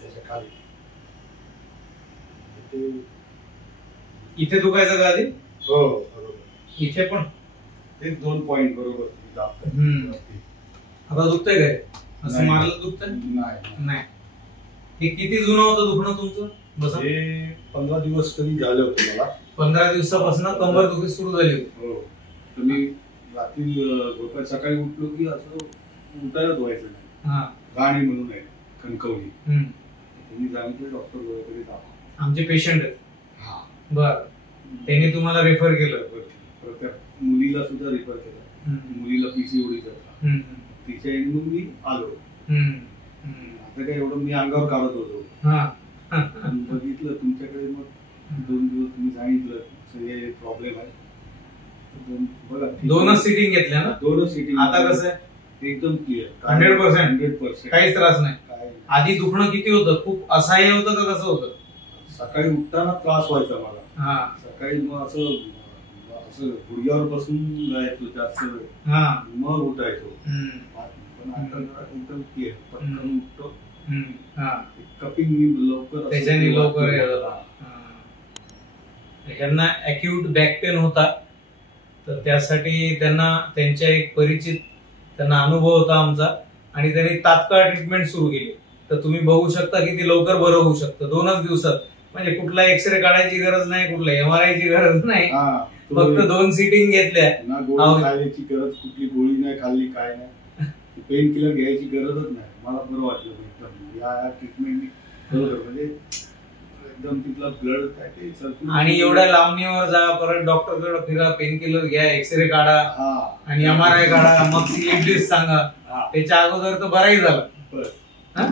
त्याच्या खाली इथे दुखायचं का आधी? हो बरोबर, इथे पण ते 2 पॉइंट बरोबर आता दुखतंय काय? असं मारलं दुखतंय? नाही. हे किती जुनं होतं दुखणं तुमचं? बसा. हे 15 दिवस तरी झाले होते मला. 15 दिवसापासून कंबर दुखी सुरू झाली होती. हो. तर मी रात्री झोपायला सकाळी उठलो की असं उठायलाच व्हायचं नाही. गाणी म्हणून आहे कणकवली. त्यांनी सांगितलं डॉक्टर वगैरे दाखवा. आमचे पेशंट आहेत. बर, त्यांनी तुम्हाला रेफर केलं? त्या मुलीला सुद्धा रेफर केलं. मुलीला PCOD होता. तिच्या मग मी आलो. आता काय एवढं मी अंगावर काढत होतो. बघितलं तुमच्याकडे, मग 2 दिवस तुम्ही सांगितलं सगळे प्रॉब्लेम आहे. बघा, 2च सिटिंग घेतल्या ना? 2च सिटिंग. आता कसं आहे? एकदम क्लिअर, 100%. काहीच त्रास नाही. आधी दुखणं किती होतं? खूप असह्य होतं का कसं होतं? सकाळी उठताना त्रास व्हायचा मला. सकाळी मग असं गुडघ्यावर बसून जायचो जास्त वेळ, मग उठायचो. पण आता एकदम क्लिअर, पटकन उठतो. कपिंग लवकर, त्याच्याने लवकर. ह्यांना अॅक्यूट बॅक पेन होता, तर त्यासाठी त्यांना त्यांच्या एक परिचित त्यांना अनुभव होता आमचा, आणि त्यांनी तात्काळ ट्रीटमेंट सुरू केली. तर तुम्ही बघू शकता की ते लवकर बरं होऊ शकतं 2च दिवसात. म्हणजे कुठला एक्सरे काढायची गरज नाही, कुठला MRI ची गरज नाही, फक्त 2 सिटिंग घेतल्या. गोळी खायची गरज, कुठली गोळी नाही खाल्ली, काय नाही, पेन किलर घ्यायची गरजच नाही. मला बरं वाटलं एकदम या ट्रीटमेंटनी. म्हणजे एकदम तिथला ब्लड काय ते. आणि एवढ्या लांबणीवर जा, परत डॉक्टरकडे फिरा, पेन किलर घ्या, एक्सरे काढा आणि MRI काढा, मग स्लीप डिस्क सांगा. त्याच्या अगोदर तर बराही झाला.